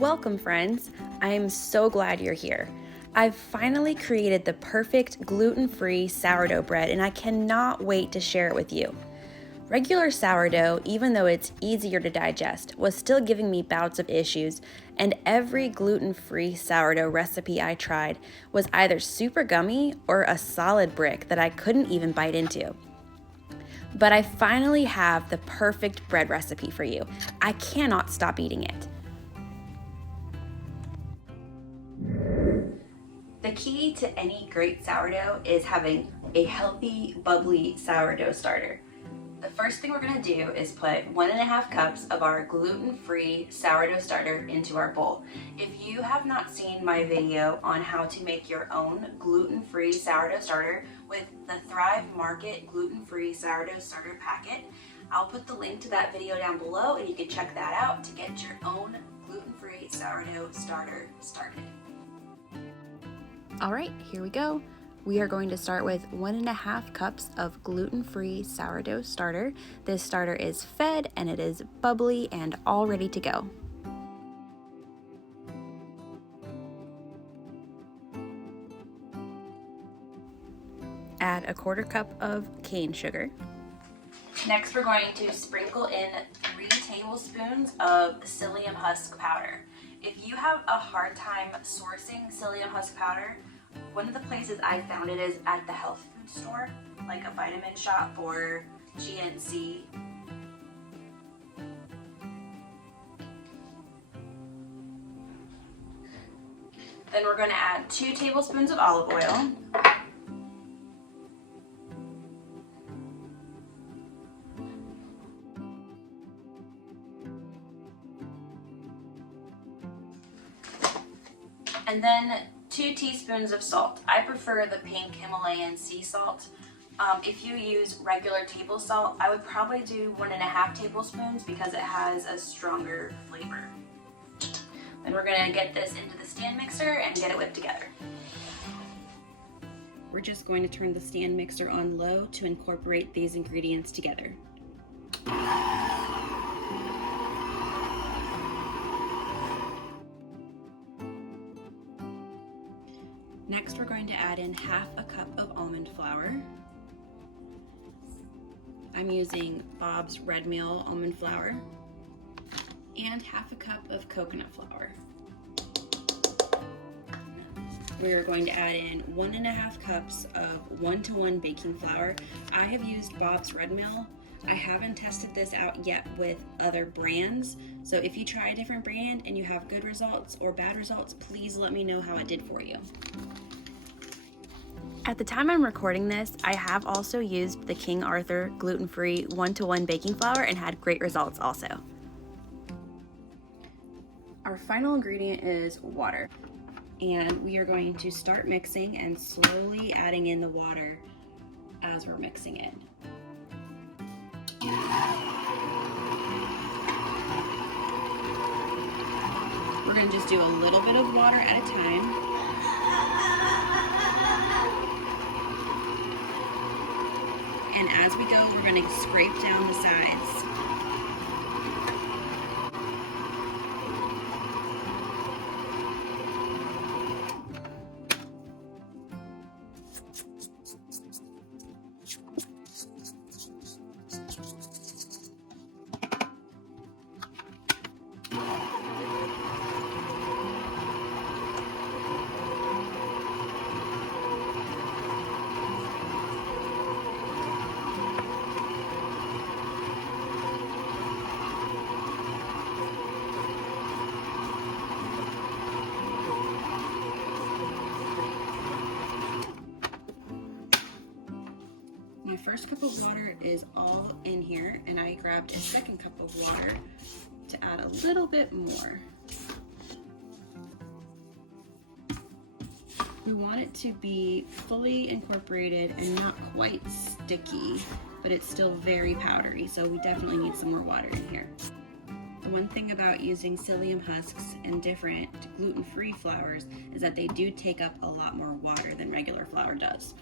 Welcome, friends. I am so glad you're here. I've finally created the perfect gluten-free sourdough bread, and I cannot wait to share it with you. Regular sourdough, even though it's easier to digest, was still giving me bouts of issues, and every gluten-free sourdough recipe I tried was either super gummy or a solid brick that I couldn't even bite into. But I finally have the perfect bread recipe for you. I cannot stop eating it. The key to any great sourdough is having a healthy, bubbly sourdough starter. The first thing we're going to do is put 1.5 cups of our gluten-free sourdough starter into our bowl. If you have not seen my video on how to make your own gluten-free sourdough starter with the Thrive Market gluten-free sourdough starter packet, I'll put the link to that video down below and you can check that out to get your own gluten-free sourdough starter started. All right, here we go. We are going to start with 1.5 cups of gluten-free sourdough starter. This starter is fed and it is bubbly and all ready to go. Add 1/4 cup of cane sugar. Next, we're going to sprinkle in 3 tablespoons of psyllium husk powder. If you have a hard time sourcing psyllium husk powder, one of the places I found it is at the health food store, like a Vitamin Shop or GNC. Then we're going to add 2 tablespoons of olive oil. And then 2 teaspoons of salt. I prefer the pink Himalayan sea salt. If you use regular table salt, I would probably do 1.5 tablespoons because it has a stronger flavor. Then we're gonna get this into the stand mixer and get it whipped together. We're just going to turn the stand mixer on low to incorporate these ingredients together. Next, we're going to add in 1/2 cup of almond flour. I'm using Bob's Red Mill almond flour and 1/2 cup of coconut flour. We are going to add in 1.5 cups of 1-to-1 baking flour. I have used Bob's Red Mill. I haven't tested this out yet with other brands, so if you try a different brand and you have good results or bad results, please let me know how it did for you. At the time I'm recording this, I have also used the King Arthur gluten-free 1-to-1 baking flour and had great results also. Our final ingredient is water, and we are going to start mixing and slowly adding in the water as we're mixing it. We're going to just do a little bit of water at a time. And as we go, we're going to scrape down the sides. My first cup of water is all in here, and I grabbed a second cup of water to add a little bit more. We want it to be fully incorporated and not quite sticky, but it's still very powdery, so we definitely need some more water in here. The one thing about using psyllium husks and different gluten-free flours is that they do take up a lot more water than regular flour does.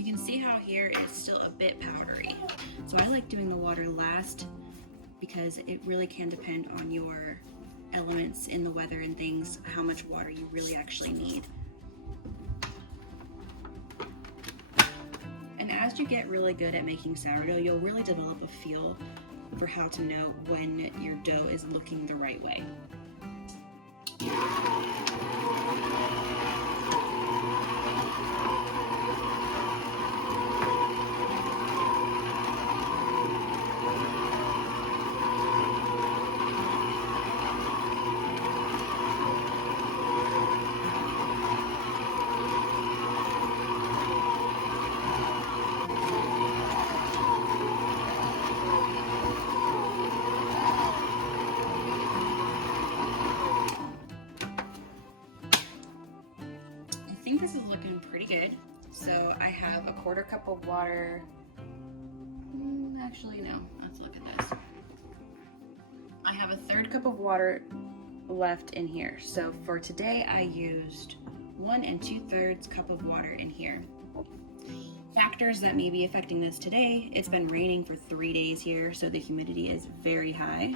You can see how here it's still a bit powdery. So I like doing the water last because it really can depend on your elements in the weather and things, how much water you really actually need. And as you get really good at making sourdough, you'll really develop a feel for how to know when your dough is looking the right way. I think this is looking pretty good. So I have a 1/4 cup of water. Actually, no, let's look at this. I have a 1/3 cup of water left in here. So for today, I used 1 2/3 cup of water in here. Factors that may be affecting this today: it's been raining for 3 days here, so the humidity is very high.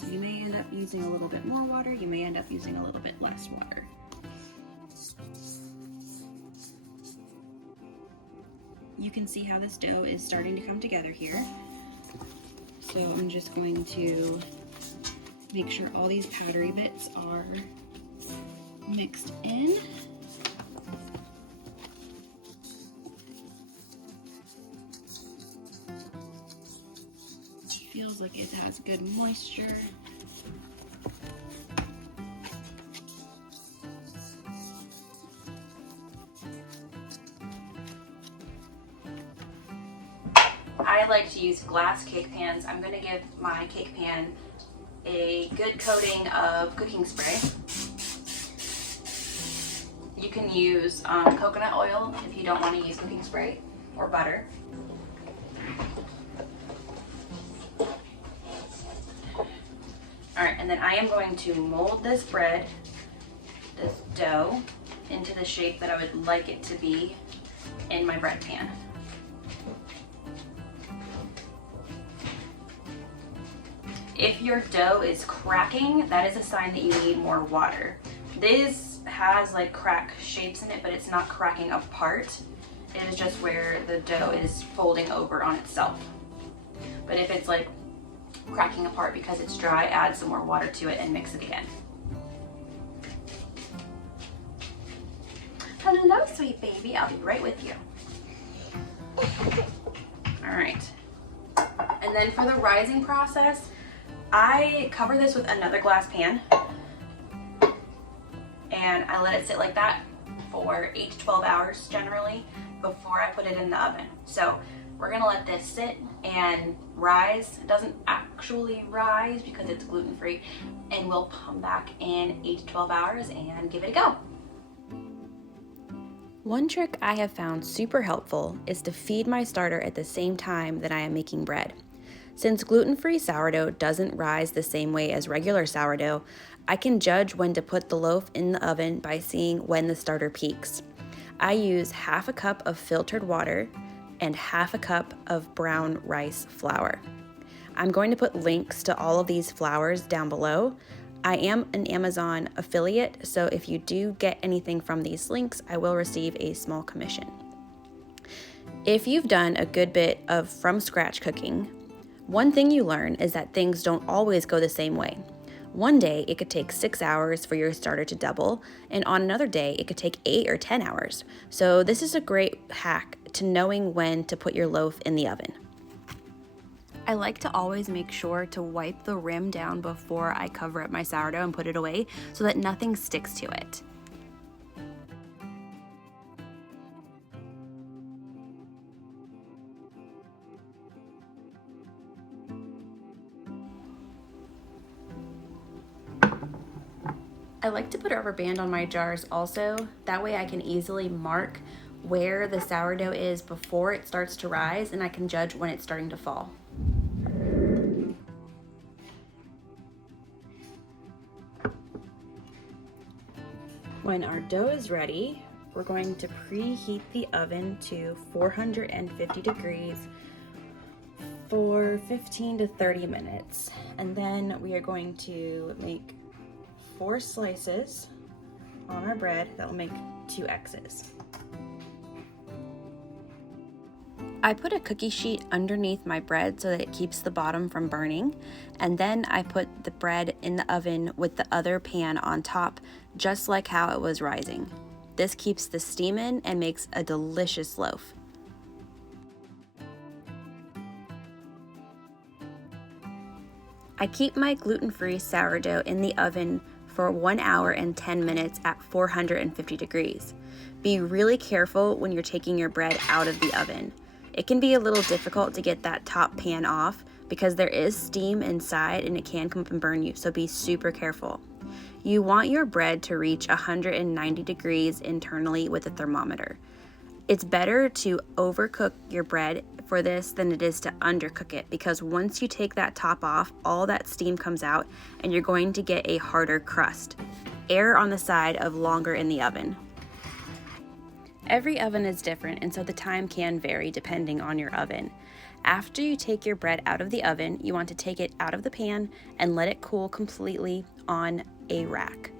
So you may end up using a little bit more water, you may end up using a little bit less water. You can see how this dough is starting to come together here. So I'm just going to make sure all these powdery bits are mixed in. Feels like it has good moisture. I like to use glass cake pans. I'm going to give my cake pan a good coating of cooking spray. You can use coconut oil if you don't want to use cooking spray, or butter. Alright, and then I am going to mold this bread, this dough, into the shape that I would like it to be in my bread pan. If your dough is cracking, that is a sign that you need more water. This has like crack shapes in it, but it's not cracking apart. It is just where the dough is folding over on itself. But if it's like cracking apart because it's dry, add some more water to it and mix it again. Hello, sweet baby. I'll be right with you. All right. And then for the rising process, I cover this with another glass pan and I let it sit like that for 8 to 12 hours generally before I put it in the oven. So we're gonna let this sit and rise. It doesn't actually rise because it's gluten-free, and we'll come back in 8 to 12 hours and give it a go. One trick I have found super helpful is to feed my starter at the same time that I am making bread. Since gluten-free sourdough doesn't rise the same way as regular sourdough, I can judge when to put the loaf in the oven by seeing when the starter peaks. I use 1/2 cup of filtered water and 1/2 cup of brown rice flour. I'm going to put links to all of these flours down below. I am an Amazon affiliate, so if you do get anything from these links, I will receive a small commission. If you've done a good bit of from scratch cooking, one thing you learn is that things don't always go the same way. One day it could take 6 hours for your starter to double, and on another day it could take 8 or 10 hours. So this is a great hack to knowing when to put your loaf in the oven. I like to always make sure to wipe the rim down before I cover up my sourdough and put it away so that nothing sticks to it. I like to put a rubber band on my jars also. That way I can easily mark where the sourdough is before it starts to rise, and I can judge when it's starting to fall. When our dough is ready, we're going to preheat the oven to 450 degrees for 15 to 30 minutes. And then we are going to make 4 slices on our bread that will make 2 X's. I put a cookie sheet underneath my bread so that it keeps the bottom from burning, and then I put the bread in the oven with the other pan on top, just like how it was rising. This keeps the steam in and makes a delicious loaf. I keep my gluten-free sourdough in the oven for 1 hour and 10 minutes at 450 degrees. Be really careful when you're taking your bread out of the oven. It can be a little difficult to get that top pan off because there is steam inside and it can come up and burn you, so be super careful. You want your bread to reach 190 degrees internally with a thermometer. It's better to overcook your bread for this than it is to undercook it, because once you take that top off, all that steam comes out and you're going to get a harder crust. Err on the side of longer in the oven. Every oven is different, and so the time can vary depending on your oven. After you take your bread out of the oven, you want to take it out of the pan and let it cool completely on a rack.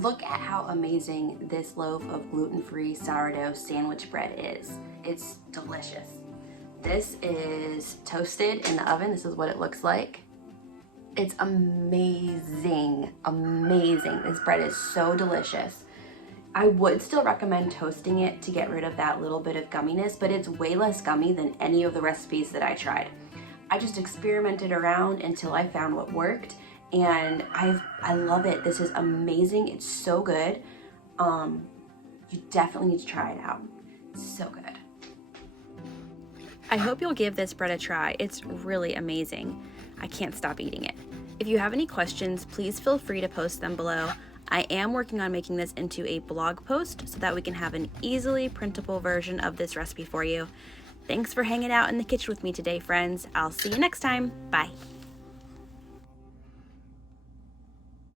Look at how amazing this loaf of gluten-free sourdough sandwich bread is. It's delicious. This is toasted in the oven. This is what it looks like. It's amazing, amazing. This bread is so delicious. I would still recommend toasting it to get rid of that little bit of gumminess, but it's way less gummy than any of the recipes that I tried. I just experimented around until I found what worked, and I love it. This is amazing. It's so good. You definitely need to try it out. It's so good. I hope you'll give this bread a try. It's really amazing. I can't stop eating it. If you have any questions, please feel free to post them below. I am working on making this into a blog post so that we can have an easily printable version of this recipe for you. Thanks for hanging out in the kitchen with me today, friends. I'll see you next time. Bye.